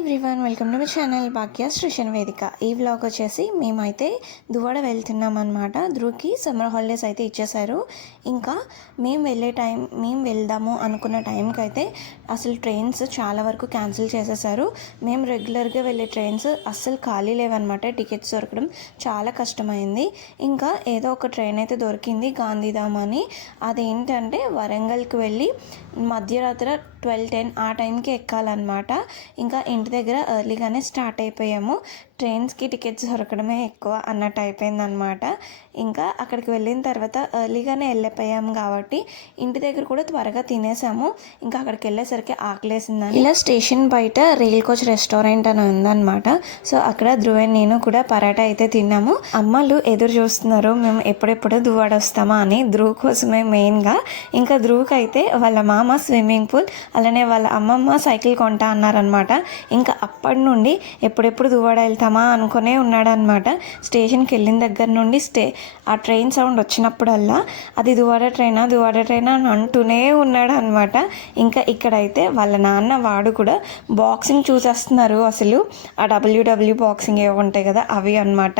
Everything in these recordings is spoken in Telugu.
Everyone, welcome to my channel Bhagya station వేదిక. ఈ వ్లాగ్ వచ్చేసి మేమైతే దువ్వాడ వెళ్తున్నాం అనమాట. ధ్రువ్కి సమ్మర్ హాలిడేస్ అయితే ఇచ్చేశారు. ఇంకా మేము వెళ్దాము అనుకున్న టైంకి అయితే అసలు ట్రైన్స్ చాలా వరకు క్యాన్సిల్ చేసేసారు. మేము రెగ్యులర్గా వెళ్ళే ట్రైన్స్ అస్సలు ఖాళీ లేవన్నమాట. టికెట్స్ దొరకడం చాలా కష్టమైంది. ఇంకా ఏదో ఒక ట్రైన్ అయితే దొరికింది, గాంధీధామ్ అని. అదేంటంటే వరంగల్కి వెళ్ళి మధ్యరాత్రి 12:10 ఆ టైంకి ఎక్కాలన్నమాట. ఇంకా ఇంటి దగ్గర ఎర్లీగానే స్టార్ట్ అయిపోయాము. ట్రైన్స్కి టికెట్స్ దొరకడమే ఎక్కువ అన్నట్టు అయిపోయిందనమాట. ఇంకా అక్కడికి వెళ్ళిన తర్వాత ఎర్లీగానే వెళ్ళిపోయాము కాబట్టి ఇంటి దగ్గర కూడా త్వరగా తినేసాము. ఇంకా అక్కడికి వెళ్ళేసరికి ఆకలేసిందని ఇలా స్టేషన్ బయట రైల్ కోచ్ రెస్టారెంట్ అని ఉందన్నమాట. సో అక్కడ ధ్రువ నేను కూడా పరాటా అయితే తిన్నాము. అమ్మలు ఎదురు చూస్తున్నారు మేము ఎప్పుడెప్పుడు దువ్వాడ వస్తామా అని, ధ్రువ్ కోసమే మెయిన్గా. ఇంకా ధ్రువ్కి అయితే వాళ్ళ మామ స్విమ్మింగ్ పూల్, అలానే వాళ్ళ అమ్మమ్మ సైకిల్ కొంటా అన్నారనమాట. ఇంకా అప్పటి నుండి ఎప్పుడెప్పుడు దువ్వాడ వెళ్తామా అనుకునే ఉన్నాడనమాట. స్టేషన్కి వెళ్ళిన దగ్గర నుండి ఆ ట్రైన్ సౌండ్ వచ్చినప్పుడల్లా అది దువ్వాడ ట్రైనా అని అంటూనే ఉన్నాడు అనమాట. ఇంకా ఇక్కడైతే వాళ్ళ నాన్న వాడు కూడా బాక్సింగ్ చూసేస్తున్నారు. అసలు ఆ WW బాక్సింగ్ ఏవో ఉంటాయి కదా అవి అనమాట.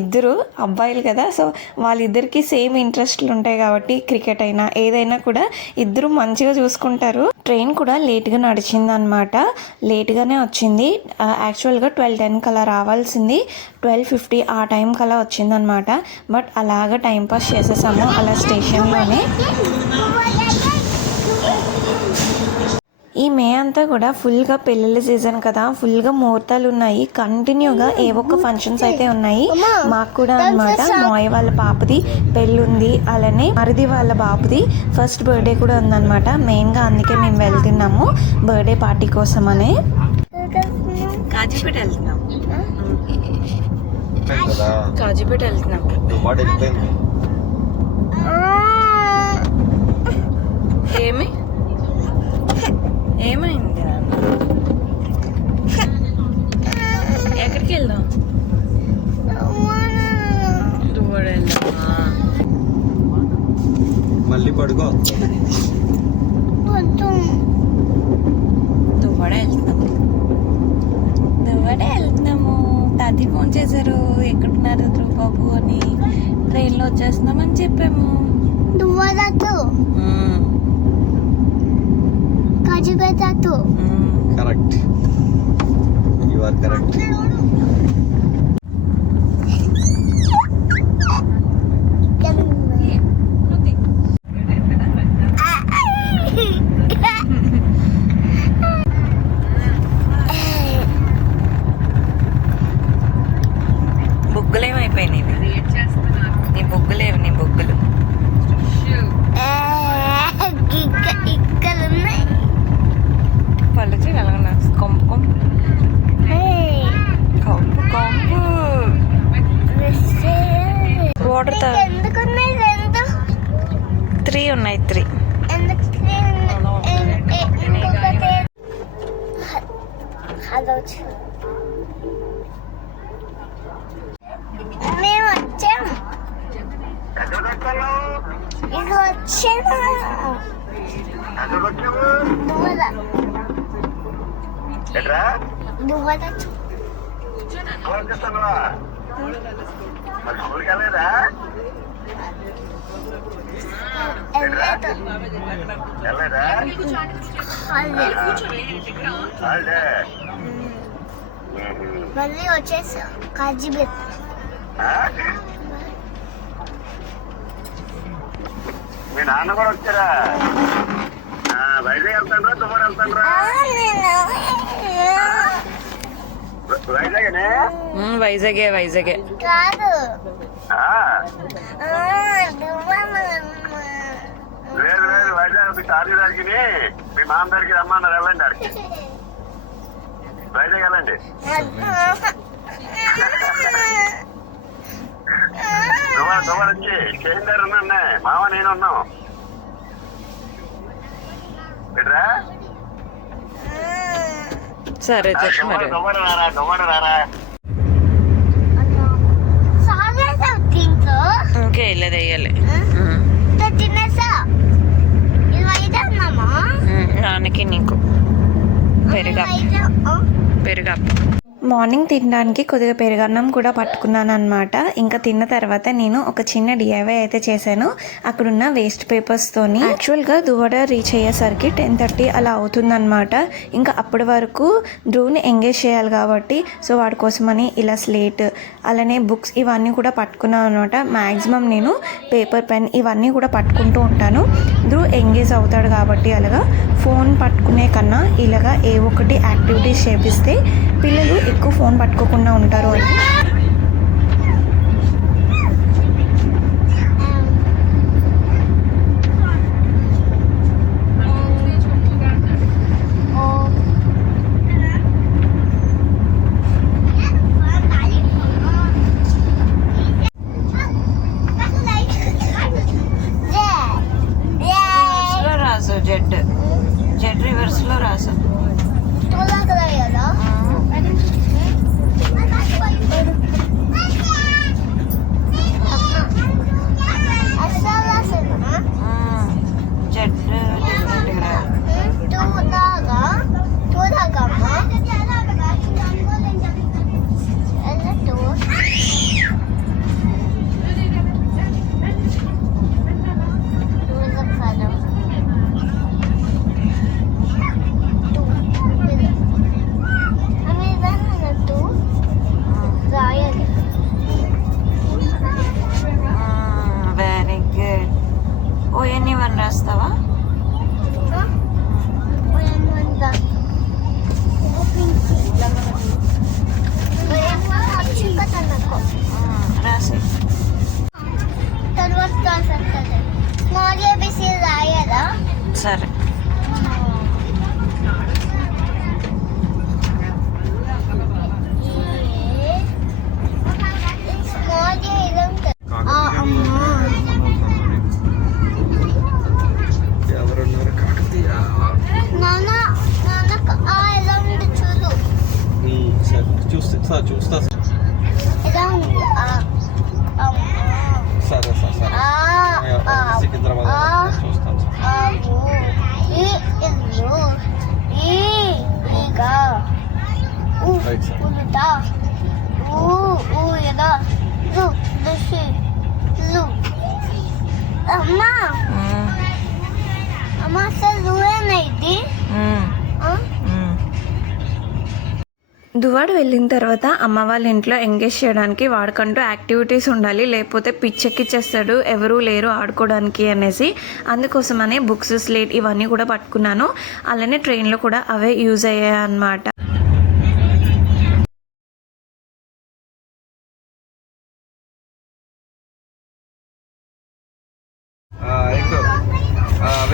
ఇద్దరు అబ్బాయిలు కదా, సో వాళ్ళిద్దరికి సేమ్ ఇంట్రెస్ట్లు ఉంటాయి కాబట్టి క్రికెట్ అయినా ఏదైనా కూడా ఇద్దరు మంచిగా చూసుకుంటారు. ట్రైన్ కూడా లేట్గా నడిచింది అనమాట. లేట్గానే వచ్చింది. యాక్చువల్గా 12:10 కలా రావాల్సింది 12:50 ఆ టైం కలా వచ్చిందనమాట. బట్ అలాగా టైంపాస్ చేసేసాము అలా స్టేషన్లోనే. ఈ మే అంతా కూడా ఫుల్గా పెళ్ళిళ్ళ సీజన్ కదా, ఫుల్గా ముహూర్తాలు ఉన్నాయి. కంటిన్యూగా ఏ ఒక్క ఫంక్షన్స్ అయితే ఉన్నాయి. మాకు కూడా అనమాట. మాయ వాళ్ళ పాపది పెళ్ళి ఉంది, అలానే మరిది వాళ్ళ బాబుది ఫస్ట్ బర్త్డే కూడా ఉందన్నమాట. మెయిన్గా అందుకే మేము వెళ్తున్నాము బర్త్డే పార్టీ కోసమని. కాజీపేట వెళ్తున్నాం. కాజీపేట వెళ్తున్నాం. ఏమైంది? ఎక్కడికి వెళ్దాం? దువ్వాడ వెళ్దామా? మళ్ళీ పడుకో. దువ్వాడ వెళ్తున్నాము. తాతి ఫోన్ చేశారు, ఎక్కడున్నారు ధ్రువ్ బాబు అని. ట్రైన్లో వచ్చేస్తున్నామని చెప్పాము. Correct, you are correct. బొగ్గులేమైపోయినాయి నీ బొగ్గులేవు, నీ బొగ్గులు పలుచు కలగన కొంపు వాటర్ 3 ఉన్నాయి. 3 మేము వచ్చాం. ఇక వచ్చాను. మళ్ళీ వచ్చేసా కాజీపేట. మీ నాన్న కూడా వచ్చారా? వైజాగ్ వెళ్తాండ్రా, దువ్వాడ వెళ్తాండ్రా? వైజాగే కాదు, లేదు వైజాగ్ చార్జీ దానికి మీ మామ దగ్గరికి రమ్మన్నారు. వెళ్ళండి అడిగి వైజాగ్ వెళ్ళండి. దువ్వాడ వచ్చి స్టేషన్ దగ్గర ఉన్నా మామ నేను ఉన్నాం. బిడ్రా సరే దువ్వాడ రారా. ఇంకే వెళ్ళేది వేయాలి. నాన్నకి నీకు పెరుగు పెరుగప్పు. మార్నింగ్ తినడానికి కొద్దిగా పెరుగన్నం కూడా పట్టుకున్నాను అనమాట. ఇంకా తిన్న తర్వాత నేను ఒక చిన్న డిఐవై అయితే చేశాను అక్కడున్న వేస్ట్ పేపర్స్తోని. యాక్చువల్గా దువ్వాడ రీచ్ అయ్యేసరికి 10:30 అలా అవుతుందన్నమాట. ఇంకా అప్పటి వరకు ధ్రువ్ని ఎంగేజ్ చేయాలి కాబట్టి సో వాడి కోసమని ఇలా స్లేట్ అలానే బుక్స్ ఇవన్నీ కూడా పట్టుకున్నాను అనమాట. మ్యాక్సిమం నేను పేపర్ పెన్ ఇవన్నీ కూడా పట్టుకుంటూ ఉంటాను. ధ్రువ్ ఎంగేజ్ అవుతాడు కాబట్టి అలాగా ఫోన్ పట్టుకునే కన్నా ఇలాగా ఏ ఒక్కటి యాక్టివిటీస్ చేపిస్తే పిల్లలు ఎక్కువ ఫోన్ పట్టుకోకుండా ఉంటారు అని. రివర్స్లో రాసు, జెడ్ రివర్స్లో రాసు. జెడ్ డిఫరెంట్గా వెరీ గుడ్. ఓఎన్ని వన్ రాస్తావా? రాసి సరే. ఎవరున్నారు? కాకతీయ. చూడు సరే చూస్తా. సరే సికింద్రాబాద్ చూస్తాను. Right sir. అమ్మా అమ్మా సార్ నువ్వేనైతే దువ్వాడ వెళ్ళిన తర్వాత అమ్మ వాళ్ళ ఇంట్లో ఎంగేజ్ చేయడానికి వాడికంటూ యాక్టివిటీస్ ఉండాలి, లేకపోతే పిచ్చెక్కిచ్చేస్తాడు ఎవరూ లేరు ఆడుకోవడానికి అనేసి. అందుకోసమనే బుక్స్ స్లేట్ ఇవన్నీ కూడా పట్టుకున్నాను. అలానే ట్రైన్లో కూడా అవే యూజ్ అయ్యాయి అన్నమాట.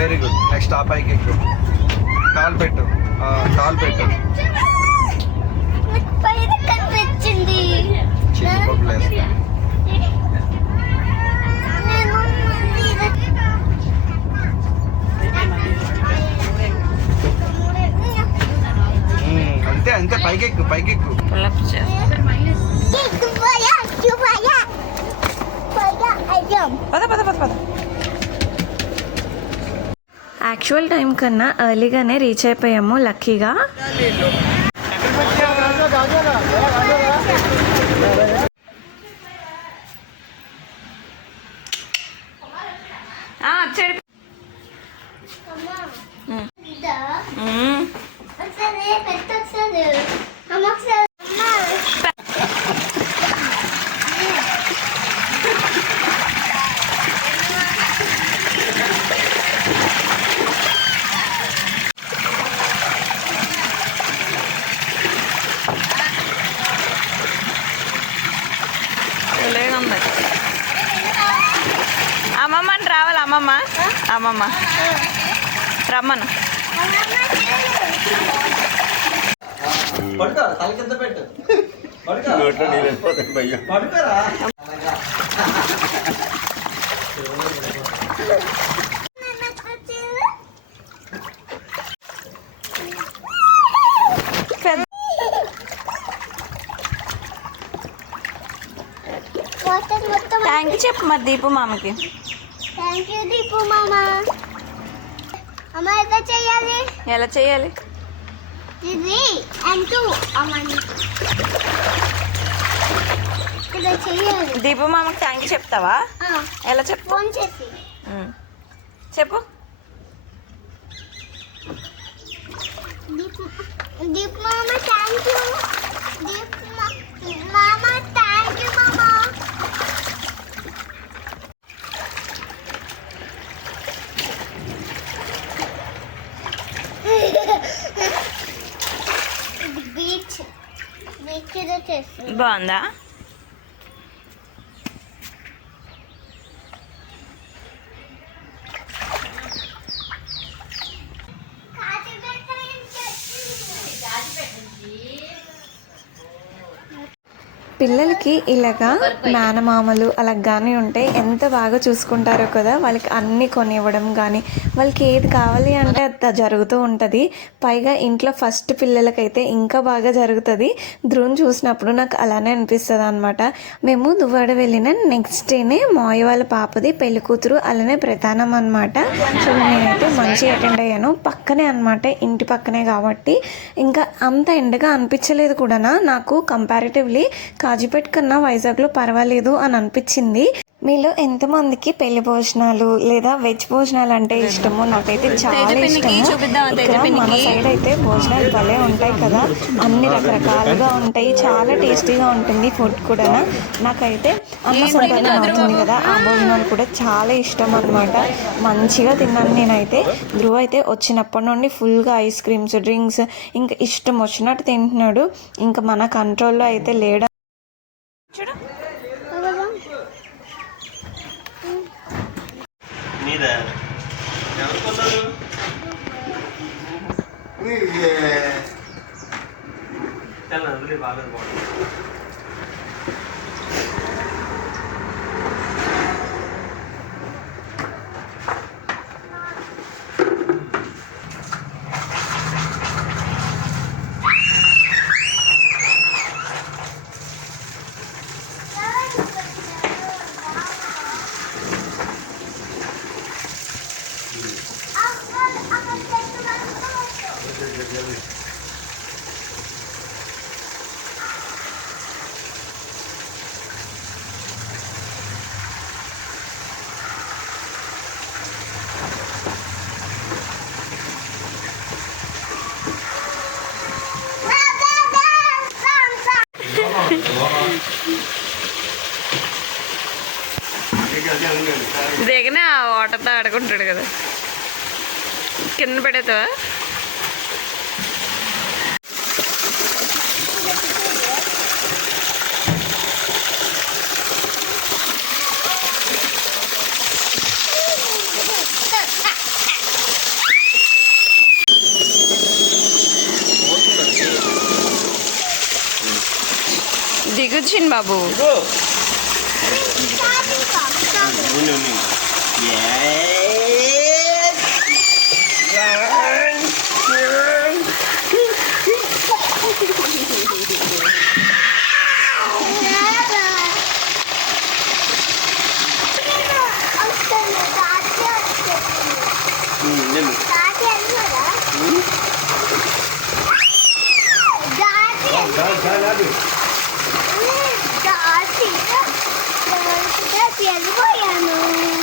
Very good. నెక్స్ట్ ఆ పైకి ఎక్కువ. కాలు పెట్టు. కనిపించింది. చిన్న బొబ్బులు వేస్తా. అంతే పైకెక్కు. పుల్లప్ చేస్తా. పద. యాక్చువల్ టైం కన్నా ఎర్లీగానే రీచ్ అయిపోయాము లక్కీగా. అమ్మమ్మని రావాలి. అమ్మమ్మ రమ్మను. థ్యాంక్ యూ చెప్పు మరి దీపు మామకి. థ్యాంక్ యూ దీపు మామ. అమ్మ ఎలా చేయాలి? ఇది and 2 అమ్మని ఇలా చేయాలి. దీపు మామకి థ్యాంక్ యూ చెప్తావా? ఎలా చెప్పు? ఫోన్ చేసి చెప్పు. దీప్ మామ థ్యాంక్ యూ. దీప్ మామ థ్యాంక్ యూ మామ. బీచ్ లో చేసి బాగుందా? పిల్లలకి ఇలాగా మేనమామలు అలా కానీ ఉంటే ఎంత బాగా చూసుకుంటారో కదా. వాళ్ళకి అన్నీ కొనివ్వడం కానీ వాళ్ళకి ఏది కావాలి అంటే అది జరుగుతూ ఉంటుంది. పైగా ఇంట్లో ఫస్ట్ పిల్లలకైతే ఇంకా బాగా జరుగుతుంది. ధ్రువం చూసినప్పుడు నాకు అలానే అనిపిస్తుంది అనమాట. మేము దువ్వాడ వెళ్ళిన నెక్స్ట్ డేనే మాయ వాళ్ళ పాపది పెళ్లి కూతురు అలానే ప్రధానం అనమాట. సో నేనైతే మంచి అటెండ్ అయ్యాను. పక్కనే అనమాట, ఇంటి పక్కనే కాబట్టి ఇంకా అంత ఎండగా అనిపించలేదు కూడా. నాకు కంపారిటివ్లీ కాజీపేట కన్నా వైజాగ్లో పర్వాలేదు అని అనిపించింది. మీలో ఎంతమందికి పెళ్లి భోజనాలు లేదా వెజ్ భోజనాలు అంటే ఇష్టమో? నాకైతే చాలా ఇష్టము. ఇక్కడ మన సైడ్ అయితే భోజనాలు భలే ఉంటాయి కదా, అన్ని రకరకాలుగా ఉంటాయి, చాలా టేస్టీగా ఉంటుంది ఫుడ్ కూడా. నాకైతే అన్న సంతర్పణ అవుతుంది కదా, ఆ భోజనాలు కూడా చాలా ఇష్టం అనమాట. మంచిగా తిన్నాను నేనైతే. ధ్రువ అయితే వచ్చినప్పటి నుండి ఫుల్గా ఐస్ క్రీమ్స్, డ్రింక్స్ ఇంకా ఇష్టం వచ్చినట్టు తింటున్నాడు. ఇంకా మన కంట్రోల్లో అయితే లేడు. చూడు నీదా ఎవరు కొన్నారు? చాలా అందులో బాగా బాగుంది. దిగనే ఆ వాటర్తో ఆడుకుంటాడు కదా. కింద పెడతావా? దిగుచ్చిన్ బాబు.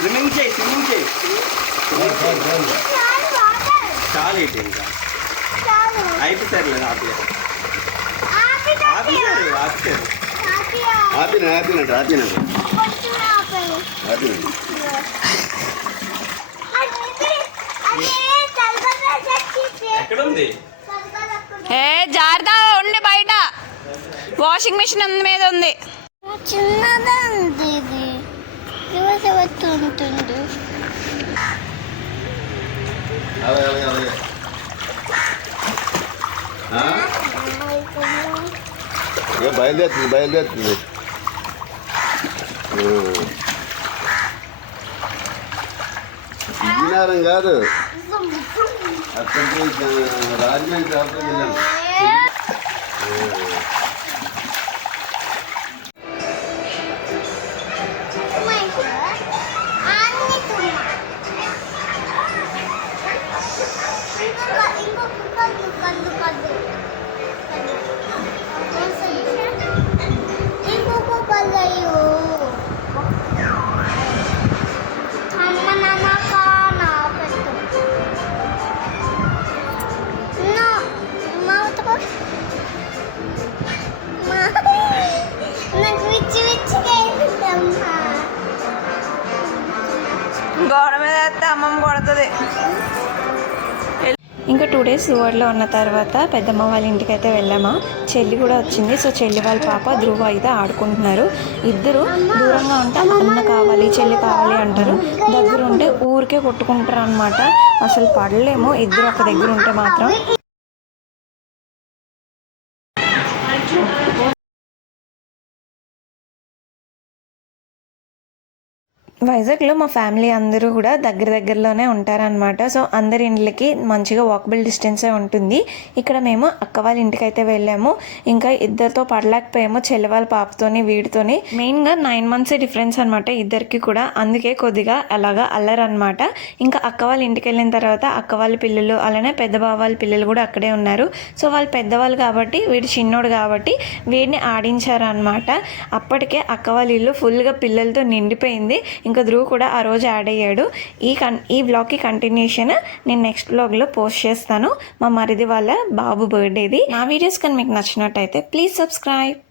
స్విమ్మింగ్ చేయి, స్విమ్మింగ్ చేయి. చాలు ఇటు ఇంకా అయిపోతారులేదు. ఆపినాడు ఎక్కడ ఉంది? ఏ జాగ్రత్త ఉండి, బయట వాషింగ్ మిషన్ మీద ఉంది. చిన్నదా ఉంది ఇది, ఉంటుంది. బయలుదేరుతుంది. విజయనగరం కాదు, అక్కడికి రాజమండ్రి షాప్కి వెళ్ళాను. ఇంకొక వస్తుంది. ఇంకా 2 days ఊర్లో ఉన్న తర్వాత పెద్దమ్మ వాళ్ళ ఇంటికి అయితే వెళ్ళామా. చెల్లి కూడా వచ్చింది. సో చెల్లి వాళ్ళ పాప ధ్రువ అయితే ఆడుకుంటున్నారు. ఇద్దరు దూరంగా ఉంటే అన్న కావాలి చెల్లి కావాలి అంటారు, దగ్గర ఉంటే ఊరికే కొట్టుకుంటారు అనమాట. అసలు పడలేము ఇద్దరు ఒక దగ్గర ఉంటే మాత్రం. వైజాగ్లో మా ఫ్యామిలీ అందరూ కూడా దగ్గరలోనే ఉంటారనమాట. సో అందరి ఇంట్లకి మంచిగా వాకబుల్ డిస్టెన్సే ఉంటుంది. ఇక్కడ మేము అక్క వాళ్ళ ఇంటికి అయితే వెళ్ళాము. ఇంకా ఇద్దరితో పడలేకపోయాము, చెల్లి వాళ్ళ పాపతోని వీడితోని. మెయిన్గా 9 months డిఫరెన్స్ అనమాట ఇద్దరికి కూడా, అందుకే కొద్దిగా అలాగా అల్లరనమాట. ఇంకా అక్క వాళ్ళ ఇంటికి వెళ్ళిన తర్వాత అక్క వాళ్ళ పిల్లలు అలానే పెద్ద బావ వాళ్ళ పిల్లలు కూడా అక్కడే ఉన్నారు. సో వాళ్ళు పెద్దవాళ్ళు కాబట్టి వీడు చిన్నోడు కాబట్టి వీడిని ఆడించారనమాట. అప్పటికే అక్క వాళ్ళ ఇల్లు ఫుల్గా పిల్లలతో నిండిపోయింది. ఇంకా ధ్రువ్ కూడా ఆ రోజు యాడ్ అయ్యాడు. ఈ వ్లాగ్కి కంటిన్యూషన్ నేను నెక్స్ట్ వ్లాగ్లో పోస్ట్ చేస్తాను. మా మరిది వాళ్ళ బాబు బర్త్డేది. నా వీడియోస్ కానీ మీకు నచ్చినట్టయితే ప్లీజ్ సబ్స్క్రైబ్.